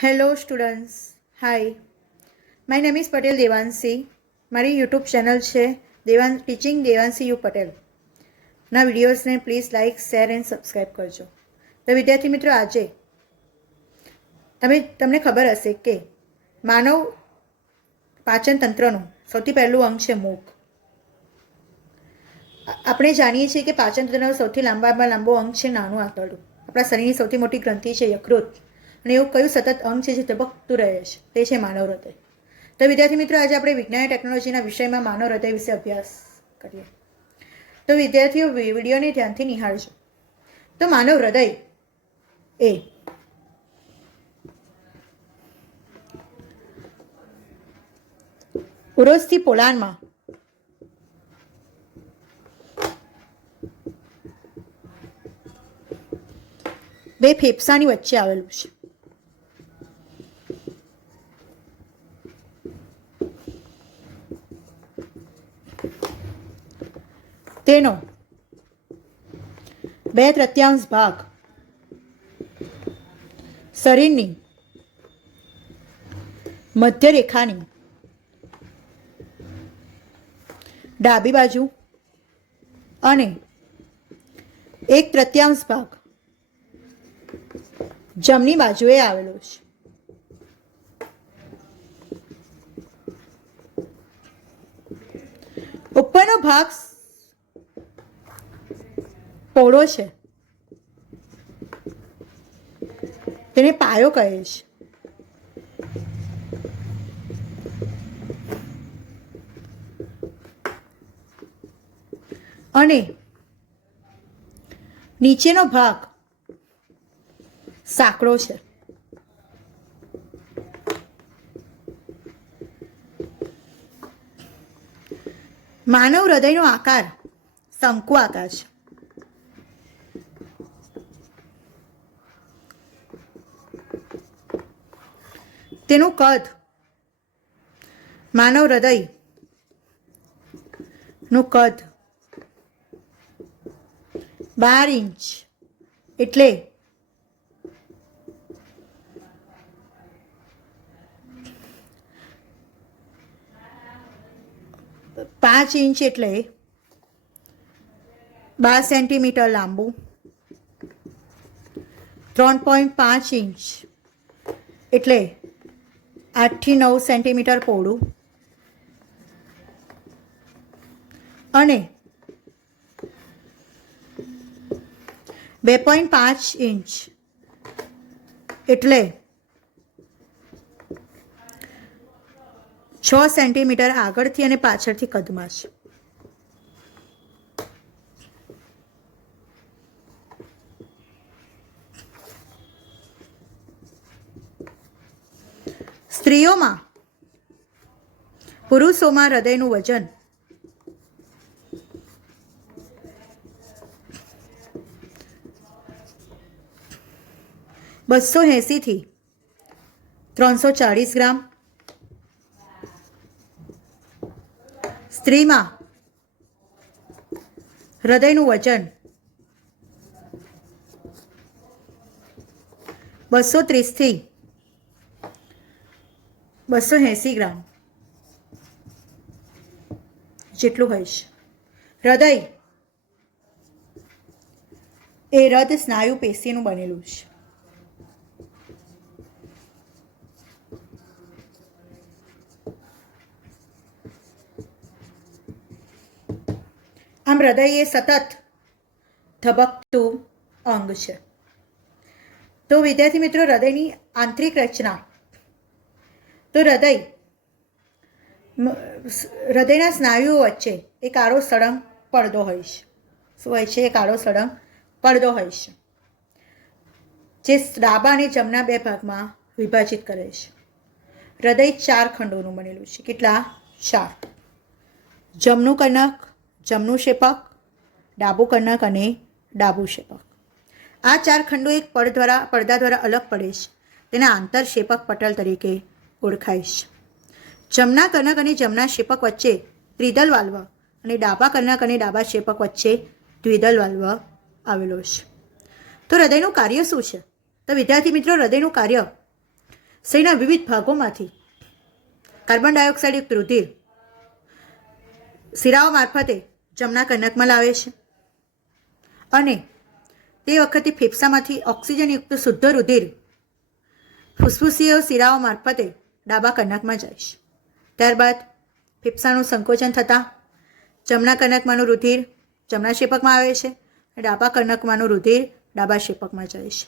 Hello students, hi. My name is Patel Devanshi. મારી YouTube channel છે teaching Devanshi U Patel. ના વિડીયોઝને please like, share and subscribe કરજો. તો વિદ્યાર્થી મિત્રો, આજે તમને ખબર હશે કે માનવ પાચન તંત્રનું સૌથી પહેલું અંગ છે મુખ. આપણે જાણીએ છીએ કે પાચન તંત્રનો સૌથી લાંબામાં લાંબો અંગ છે નાનું આંતરડું. આપણા શરીરની સૌથી મોટી ગ્રંથિ છે યકૃત. અને એવું કયું સતત અંગ છે જે ધબકતું રહે છે, તે છે માનવ હૃદય. તો વિદ્યાર્થી મિત્રો, આજે આપણે વિજ્ઞાન અને ટેકનોલોજીના વિષયમાં માનવ હૃદય વિશે અભ્યાસ કરીએ. તો વિદ્યાર્થીઓ વિડીયોને ધ્યાનથી નિહાળજો. તો માનવ હૃદય એ ઉરોસ્થિ પોલાણમાં બે ફેફસાની વચ્ચે આવેલું છે. તેનો 2/3 ભાગ શરીરની મધ્ય રેખાની ડાબી બાજુ અને 1/3 ભાગ જમણી બાજુએ આવેલો છે. ઉપરનો ભાગ પહોળો છે, તેને પાયો કહે છે. અને નીચેનો ભાગ સાંકડો છે. માનવ હૃદયનો આકાર શંકુ આકાર છે. તેનું કદ, માનવ હૃદયનું કદ 12 ઇંચ એટલે 5 ઇંચ એટલે 12 સેન્ટીમીટર લાંબુ, 3.5 ઇંચ એટલે 8 થી 9 સેન્ટીમીટર પહોળું અને 2.5 ઇંચ એટલે 6 સેન્ટીમીટર આગળથી અને પાછળથી કદમાં છે. સ્ત્રીઓમાં, પુરુષોમાં હૃદયનું વજન 280 થી 340 ગ્રામ. સ્ત્રીમાં હૃદયનું વજન 230 થી 280 ગ્રામ જેટલું હોય છે. હૃદય એ હૃદ સ્નાયુ પેશીનું બનેલું છે. આમ હૃદય એ સતત ધબકતું અંગ છે. તો વિદ્યાર્થી મિત્રો, હૃદયની આંતરિક રચના. તો હૃદયના સ્નાયુઓ વચ્ચે એક આડો સળંગ પડદો હોય છે. શું હોય છે? એક આડો સળંગ પડદો હોય છે, જે ડાબા અને જમણા બે ભાગમાં વિભાજિત કરે છે. હૃદય 4 ખંડોનું બનેલું છે. કેટલા? 4. જમણું કર્ણક, જમણું ક્ષેપક, ડાબું કર્ણક અને ડાબું ક્ષેપક. આ 4 ખંડો એક પડદા દ્વારા અલગ પડે છે. તેના આંતરક્ષેપક પટલ તરીકે ઓળખાય છે. જમણા કર્ણક અને જમણા ક્ષેપક વચ્ચે ત્રિદલ વાલ્વ અને ડાબા કર્ણક અને ડાબા ક્ષેપક વચ્ચે દ્વિદલ વાલ્વ આવેલો છે. તો હૃદયનું કાર્ય શું છે? તો વિદ્યાર્થી મિત્રો, હૃદયનું કાર્ય શરીરના વિવિધ ભાગોમાંથી કાર્બન ડાયોક્સાઇડયુક્ત રુધિર શિરાઓ મારફતે જમણા કર્ણકમાં લાવે છે અને તે વખતે ફેફસામાંથી ઓક્સિજનયુક્ત શુદ્ધ રુધિર ફુસફુસીય શિરાઓ મારફતે ડાબા કર્ણકમાં જાય છે. ત્યારબાદ ફેફસાનું સંકોચન થતાં જમણા કર્ણકમાંનું રુધિર જમણા શેપકમાં આવે છે અને ડાબા કર્ણકમાંનું રુધિર ડાબા શેપકમાં જાય છે.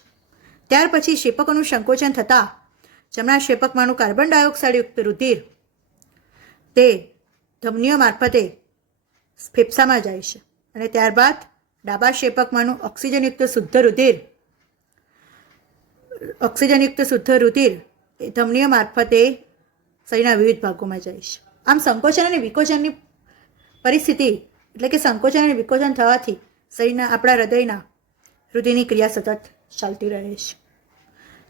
ત્યાર પછી શેપકોનું સંકોચન થતાં જમણા શેપકમાંનું કાર્બન ડાયોક્સાઇડયુક્ત રુધિર તે ધમનીઓ મારફતે ફેફસામાં જાય છે અને ત્યારબાદ ડાબા શેપકમાંનું ઓક્સિજનયુક્ત શુદ્ધ રુધિર એ ધમનીઓ મારફતે શરીરના વિવિધ ભાગોમાં જાય છે. આમ સંકોચન અને વિકોચનની પરિસ્થિતિ એટલે કે સંકોચન અને વિકોચન થવાથી શરીરના આપણા હૃદયના રુધિરની ક્રિયા સતત ચાલતી રહે છે.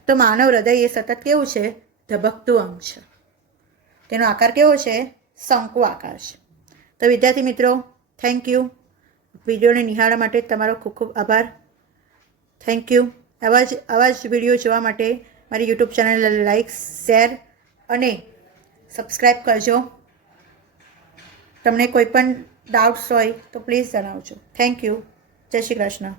તો માનવ હૃદય એ સતત કેવું છે? ધબકતું અંગ છે. તેનો આકાર કેવો છે? શંકુ આકાર છે. તો વિદ્યાર્થી મિત્રો, થેન્ક યુ. વિડીયોને નિહાળવા માટે તમારો ખૂબ ખૂબ આભાર. Thank you. આવા જ વિડીયો જોવા માટે મારી યુટ્યુબ ચેનલ લાઈક, શેર અને સબસ્ક્રાઈબ કરજો. તમને કોઈ પણ ડાઉટ્સ હોય તો પ્લીઝ જણાવજો. Thank you. જય શ્રી કૃષ્ણ.